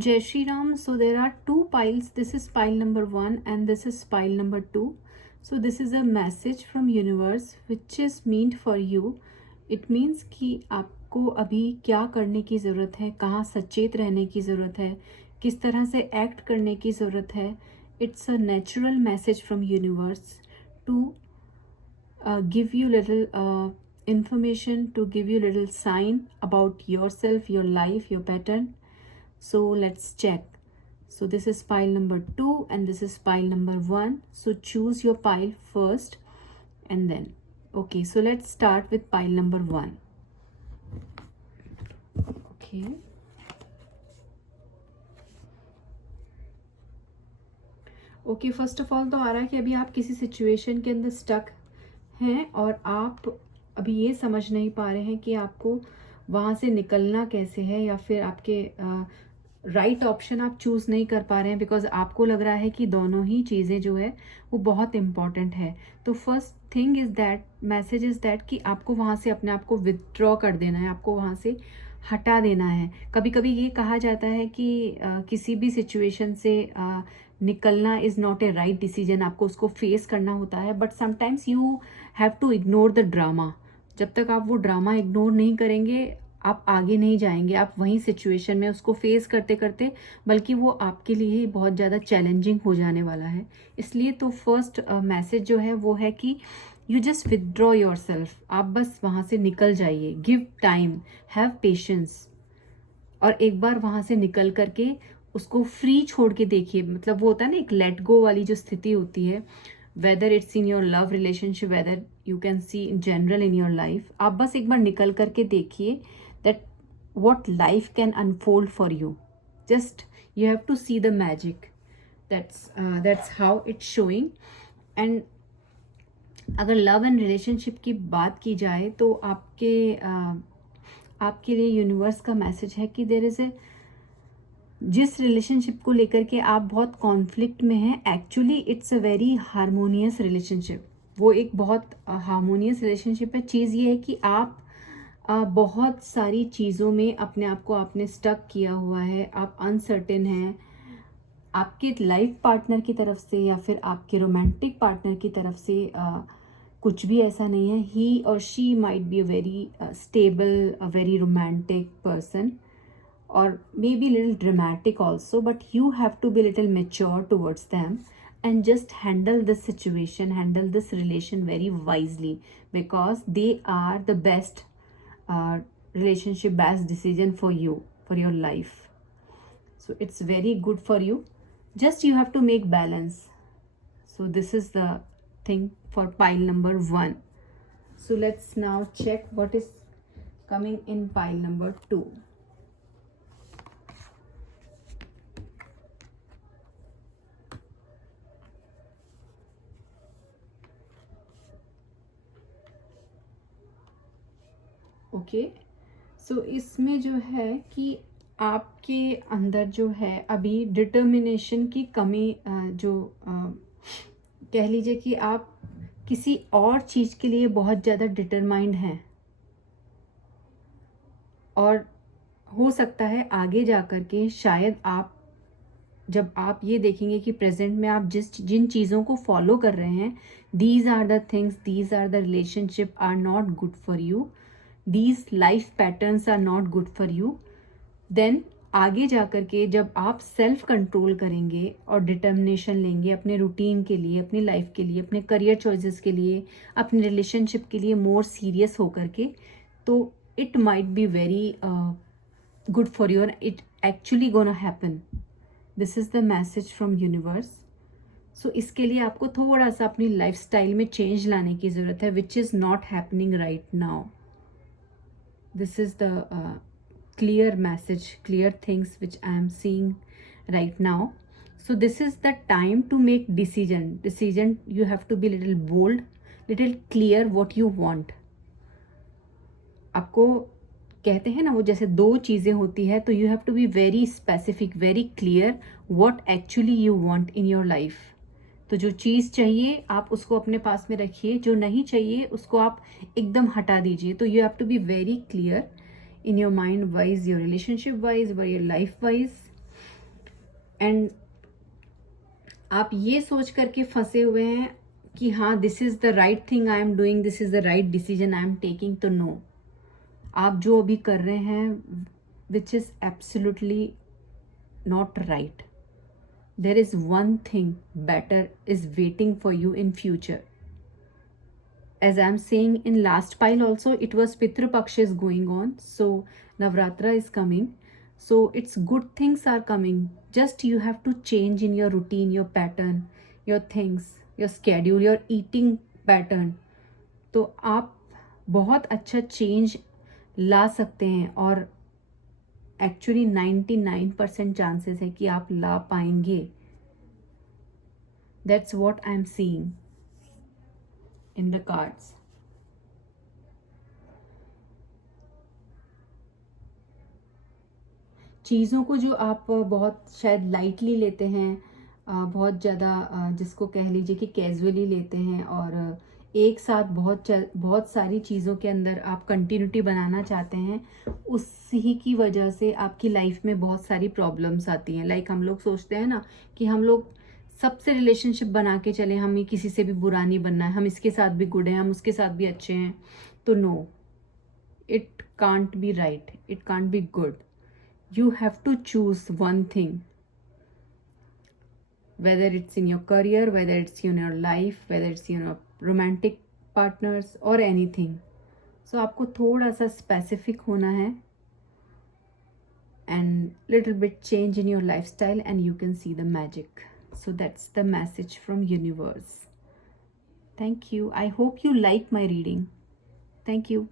Jai Shri Ram. So there are two piles. This is pile number 1 and this is pile number 2. So this is a message from universe which is meant for you. It means कि आपको अभी क्या करने की ज़रूरत है, कहाँ सचेत रहने की ज़रूरत है, किस तरह से एक्ट करने की ज़रूरत है. It's a natural message from universe to give you little information, to give you little sign about yourself, your life, your pattern. So let's check. So this is pile number 2 and this is pile number 1. So choose your pile first and then. Okay, so let's start with pile number 1. Okay. Okay, first of all तो आ रहा है कि अभी आप किसी situation के अंदर stuck हैं और आप अभी ये समझ नहीं पा रहे हैं कि आपको वहाँ से निकलना कैसे है, या फिर आपके राइट ऑप्शन आप चूज़ नहीं कर पा रहे हैं बिकॉज आपको लग रहा है कि दोनों ही चीज़ें जो है वो बहुत इम्पॉर्टेंट है. तो first thing is that, message is that कि आपको वहाँ से अपने आप को विथड्रॉ कर देना है, आपको वहाँ से हटा देना है. कभी कभी ये कहा जाता है कि किसी भी सिचुएशन से निकलना is not a right decision, आपको उसको फेस करना होता है. But sometimes you have to ignore the drama. जब तक आप वो ड्रामा इग्नोर नहीं करेंगे आप आगे नहीं जाएंगे, आप वहीं सिचुएशन में उसको फेस करते करते बल्कि वो आपके लिए ही बहुत ज़्यादा चैलेंजिंग हो जाने वाला है. इसलिए तो फर्स्ट मैसेज जो है वो है कि you just withdraw your self. आप बस वहाँ से निकल जाइए. गिव टाइम, हैव पेशेंस, और एक बार वहाँ से निकल करके उसको फ्री छोड़ के देखिए. मतलब वो होता है ना एक लेट गो वाली जो स्थिति होती है, whether it's in your love relationship, whether you can see in general in your life. आप बस एक बार निकल करके देखिए that what life can unfold for you. Just you have to see the magic. That's how it's showing. And अगर love and relationship की बात की जाए तो आपके लिए यूनिवर्स का मैसेज है कि देयर इज ए, जिस रिलेशनशिप को लेकर के आप बहुत कॉन्फ्लिक्ट में हैं, actually it's a very harmonious relationship. वो एक बहुत हारमोनियस रिलेशनशिप है. चीज़ ये है कि आप बहुत सारी चीज़ों में अपने आप को आपने स्टक किया हुआ है, आप अनसर्टेन हैं. आपके लाइफ पार्टनर की तरफ से या फिर आपके रोमांटिक पार्टनर की तरफ से कुछ भी ऐसा नहीं है. ही और she might be a very stable, a very romantic person, or maybe a little dramatic also, but you have to be a little mature towards them and just handle this situation, handle this relation very wisely, because they are the best relationship, best decision for you, for your life. So it's very good for you. Just you have to make balance. So this is the thing for pile number 1. So let's now check what is coming in pile number 2. Okay, सो इसमें जो है कि आपके अंदर जो है अभी determination की कमी, जो कह लीजिए कि आप किसी और चीज़ के लिए बहुत ज़्यादा डिटरमाइंड हैं, और हो सकता है आगे जा कर के शायद आप जब आप ये देखेंगे कि प्रेजेंट में आप जिन चीज़ों को फॉलो कर रहे हैं, these are the things, these are the relationship are not good for you, these life patterns are not good for you. then आगे जा कर के जब आप सेल्फ कंट्रोल करेंगे और डिटर्मिनेशन लेंगे अपने रूटीन के लिए, अपनी लाइफ के लिए, अपने करियर चॉइसेस के लिए, अपने रिलेशनशिप के लिए मोर सीरियस होकर के, तो it might be very good for you, it actually gonna happen. This is the message from universe. So इसके लिए आपको थोड़ा सा अपनी लाइफ स्टाइल में चेंज लाने की ज़रूरत है, which is not happening right now. This is the clear message, clear things which I am seeing right now. So this is the time to make decision. You have to be little bold, little clear what you want. आपको कहते हैं ना वो जैसे दो चीज़ें होती है, तो you have to be very specific, very clear what actually you want in your life. तो जो चीज़ चाहिए आप उसको अपने पास में रखिए, जो नहीं चाहिए उसको आप एकदम हटा दीजिए. तो you have to be very clear in your mind wise, your relationship wise, your life wise. And आप ये सोच करके फंसे हुए हैं कि हाँ this is the right thing I am doing, this is the right decision I am taking, तो नो, आप जो अभी कर रहे हैं which is absolutely not right. There is one thing better is waiting for you in future. As I'm saying in last pile also, it was Pitru Paksha is going on, so Navratra is coming, so it's good things are coming. Just you have to change in your routine, your pattern, your things, your schedule, your eating pattern. तो आप बहुत अच्छा change ला सकते हैं और actually 99% chances है कि आप ला पाएंगे. That's what I'm seeing in the cards. चीज़ों को जो आप बहुत शायद लाइटली लेते हैं, बहुत ज़्यादा जिसको कह लीजिए कि कैजुअली लेते हैं, और एक साथ बहुत सारी चीज़ों के अंदर आप कंटिन्यूटी बनाना चाहते हैं, उसी की वजह से आपकी लाइफ में बहुत सारी प्रॉब्लम्स आती हैं. लाइक हम लोग सोचते हैं ना कि हम लोग सबसे रिलेशनशिप बना के चले, हमें किसी से भी बुरा नहीं बनना है, हम इसके साथ भी गुड हैं, हम उसके साथ भी अच्छे हैं, तो no, it can't be right, it can't be good. You have to choose one thing, whether it's in your career, whether it's in your life, whether it's in your romantic partners or anything. So आपको थोड़ा सा specific होना है and little bit change in your lifestyle and you can see the magic. So that's the message from universe. Thank you. I hope you like my reading. Thank you.